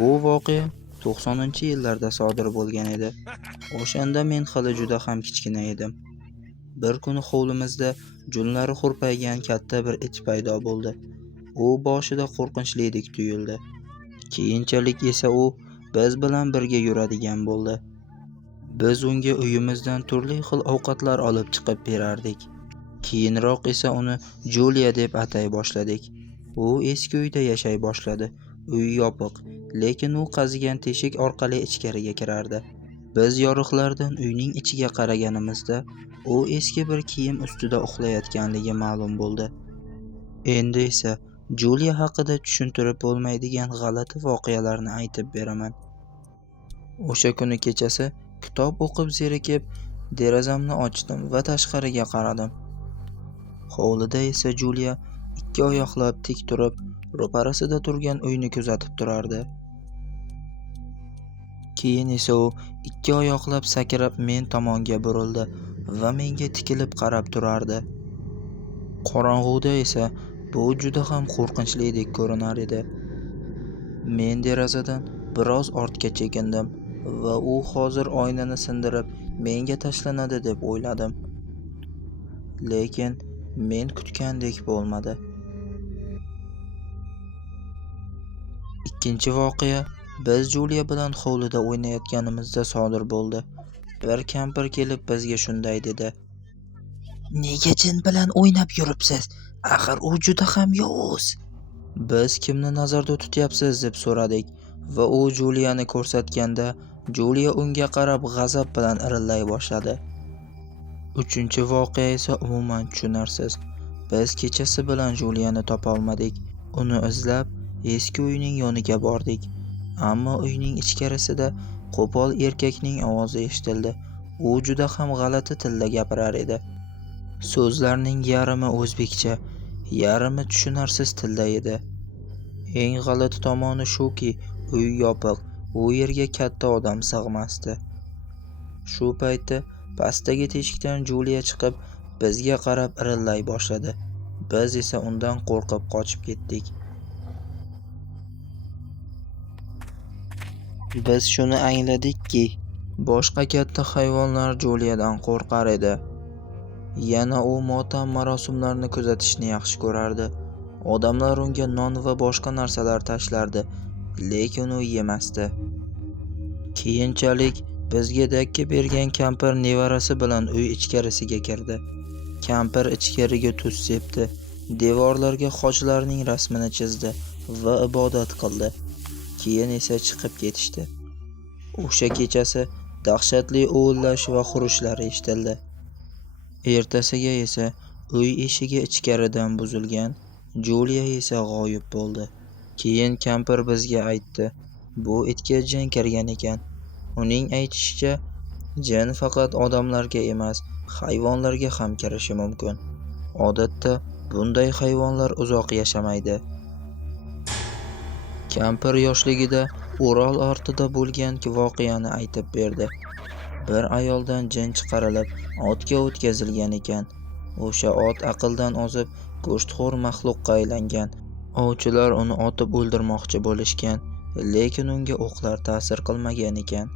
Bu voqea 90-yillarda sodir bo'lgan edi. O'shanda men hali juda ham kichkina edim. Bir kuni hovlimizda junlari hurpaygan katta bir it paydo bo'ldi. U boshida qo'rqinchlidek tuyuldi. Keyinchalik esa u biz bilan birga yuradigan bo'ldi. Biz unga uyimizdan turli xil ovqatlar olib chiqib berardik. Keyinroq esa uni Julia deb atay boshladik. U eski uyda yashay boshladi. Uy yopiq, lekin u qazigan teshik orqali ichkariga kirardi. Biz yoriqlardan uyning ichiga qaraganimizda, u eski bir kiyim ustida uxlayotganligi ma'lum bo'ldi. Endi esa Julia haqida tushuntirib bo'lmaydigan g'alati voqealarni aytib beraman. O'sha kuni kechasi kitob o'qib zerikib, derazamni ochdim va tashqariga qaradim. Hovlida esa Julia ikki oyoqlab tik turib, ro'parasida turgan uyni kuzatib turardi. Keyin esa u ikki oyoqlab sakrab men tomonga burildi va menga tikilib qarab turardi. Qorong'uda esa bu juda ham qo'rqinchlidek ko'rinar edi. Men derazadan biroz ortga chekindim va u hozir oynani sindirib menga tashlanadi deb o'yladim. Lekin men kutgandek bo'lmadi. Ikkinchi voqea biz Julia bilan hovlida o'ynayotganimizda sodir bo'ldi. Bir kampir kelib bizga shunday dedi: "Nega jin bilan o'ynab yuribsiz? Axir u juda ham yovuz." Biz kimni nazarda tutyapsiz deb so'radik va u Juliani ko'rsatganda Julia unga qarab g'azab bilan irillay boshladi. Uchinchi voqea esa umuman tushunarsiz. Biz kechasi bilan Juliani topa olmadik. Uni izlab eski uyning yoniga bordik. Ammo uyning ichkarisida qo'pol erkakning ovozi eshitildi. U juda ham g'alati tilda gapirar edi. So'zlarning yarimi o'zbekcha, yarimi tushunarsiz tilda edi. Eng g'alati tomoni shuki, uy yopiq, u yerga katta odam sig'masdi. Shu paytda pastdagi teshikdan Julia chiqib, bizga qarab irillay boshladi. Biz esa undan qo'rqib qochib ketdik. Biz shuni angladikki, boshqa katta hayvonlar Juliadan qo'rqar edi. Yana u motam marosimlarini kuzatishni yaxshi ko'rardi. Odamlar unga non va boshqa narsalar tashlardi, lekin u yemasdi. Keyinchalik bizga dakki bergan kampir nevarasi bilan uy ichkarisiga kirdi. Kampir ichkariga tuz sepdi, devorlarga xochlarning rasmini chizdi va ibodat qildi. Keyin esa chiqib ketishdi. O'sha kechasi dahshatli uvillash va xurishlar eshitildi. Ertasiga esa uy eshigi ichkaridan buzilgan, Julia esa g'oyib bo'ldi. Keyin kampir bizga aytdi, bu itga jin kirgan ekan. Uning aytishicha, jin faqat odamlarga emas, hayvonlarga ham kirishi mumkin. Odatda bunday hayvonlar uzoq yashamaydi. Kampir yoshligida Ural ortida bo'lgan voqeani aytib berdi. Bir ayoldan jin chiqarilib, otga o'tkazilgan ekan. O'sha ot aqldan ozib, go'shtxo'r maxluqqa aylangan. Ovchilar uni otib o'ldirmoqchi bo'lishgan, lekin unga o'qlar ta'sir qilmagan ekan.